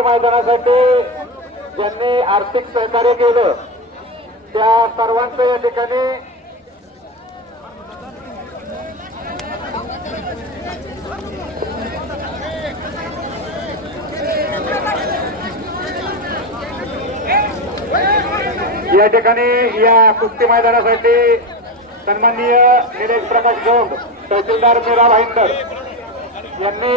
मैदानासाठी ज्यांनी आर्थिक सहकार्य केलं त्या सर्वांचं या ठिकाणी या ठिकाणी या कुस्ती मैदानासाठी सन्माननीय निलेश प्रकाश गौंड तहसीलदार मीरा भाईंदर यांनी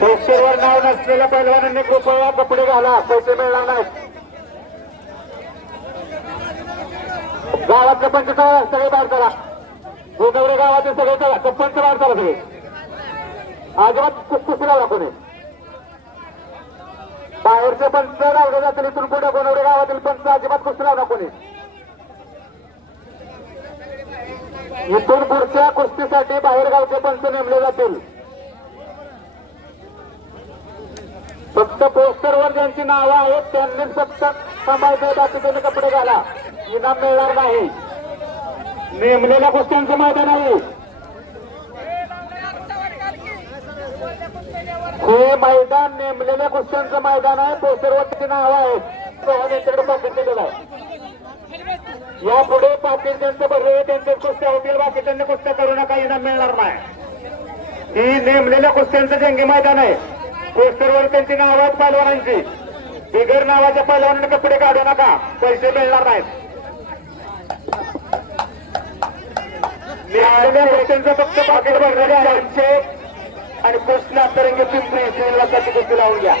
पोस्टरवर नाव नसलेल्या पैलवानांनी कृपया कपडे घाला पैसे मिळणार नाहीत. गावातले पंच सगळे बाहेर करा गोगवरे हो, गावातील सगळे चला. पंच बाहेर करा सगळे. अजिबात कुस्ती लावला कोणी. बाहेरचे पंच लावले जातील इथून पुढे गोनवडे गावातील पंच अजिबात कुस्ती लावला कोणी. इथून पुढच्या कुस्तीसाठी बाहेरगावचे पंच नेमले जातील. फक्त पोस्टरवर ज्यांची नावं आहेत त्यांनीच फक्त सांभाळायचं बाकीचे कपडे घाला. इनाम मिळणार नाही. नेमलेल्या कुस्त्यांचं मैदान आहे. हे मैदान नेमलेल्या कुस्त्यांचं मैदान आहे. पोस्टरवरची नावं आहेत सोहन यांच्याकडे पाकिट दिलेलं आहे. यापुढे पाटील ज्यांचं भरले त्यांचे कुस्त्या होतील बाकीच्यांनी कुस्त्या करू नका इनाम मिळणार नाही. ही नेमलेल्या कुस्त्यांचं जंगी मैदान आहे. पोस्टरवर त्यांची नाव आहेत पैलवानांची बिगर नावाच्या पैलवानांनी कपडे काढू नका. पैसे मिळणार नाहीत. नेमलेल्या फक्त पाकिट भरलेले आहे आणि कृष्णा तरंगे पिंपरी श्रीनिवासाची गोष्टी लावून घ्या.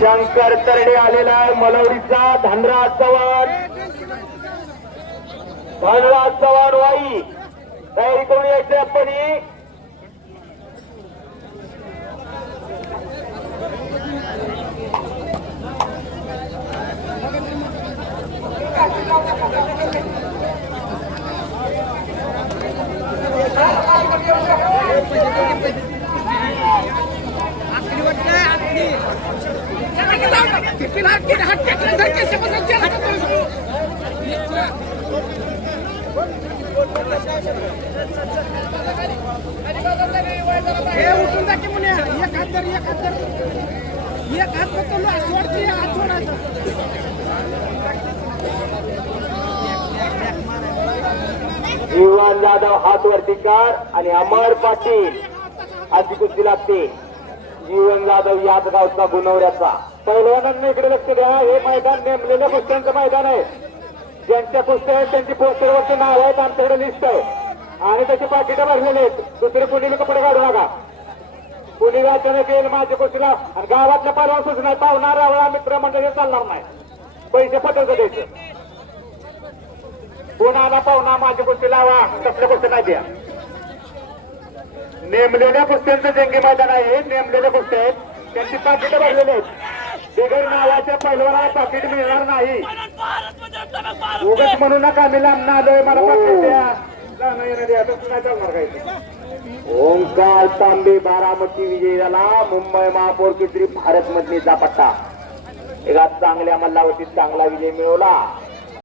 शंकर तरडे आलेला आहे मलवडीचा धनराज चव्हाण. धनराज चव्हाण वाई तयारी करून यायची आपण हे उठून जा की म्हणे एक हात धर एक हात धर. एक हात फक्त सोडते एक हात सोडायचं. युवान जाधव हात वरती कार आणि अमर पाटील अशी कुस्ती लागते जीवन जाधव याच गावचा गुणवऱ्याचा. पैलवानांना इकडे लक्ष द्या. हे मैदान नेमलेल्या कुस्त्यांचं मैदान आहे. ज्यांच्या कुस्त्या आहेत त्यांची पोस्टरवरची नाव आहेत. आमच्याकडे लिस्ट आहे. आणि त्याची पाकिटं भरलेले आहेत. दुसरे पुढील कपडे काढू नका. कुणी अचानक येईल माझ्या गोष्टीला. आणि गावातल्या परवा सूचना पाहुणार रावळा मित्र मंडळी चालणार नाही. पैसे पटवतं द्यायचं कोणाला पाहुणा माझी कुस्ती लावा. तसल्या कुस्ती नाही द्या. नेमलेल्या कुस्त्यांचं जंगी मैदान आहे. नेमलेल्या कुस्त्या आहेत. त्यांची पाकिटं भरलेली आहेत. बिगर नावाच्या पहिलवाला पाकिट मिळणार नाही. उगच म्हणू नका मी लांब आलोय मला पाकिट द्या. ओंकार तांबे बारामती विजय झाला मुंबई महापौर केसरी भारत मधली पट्टा. एका चांगल्या मल्लावतीत चांगला विजय मिळवला.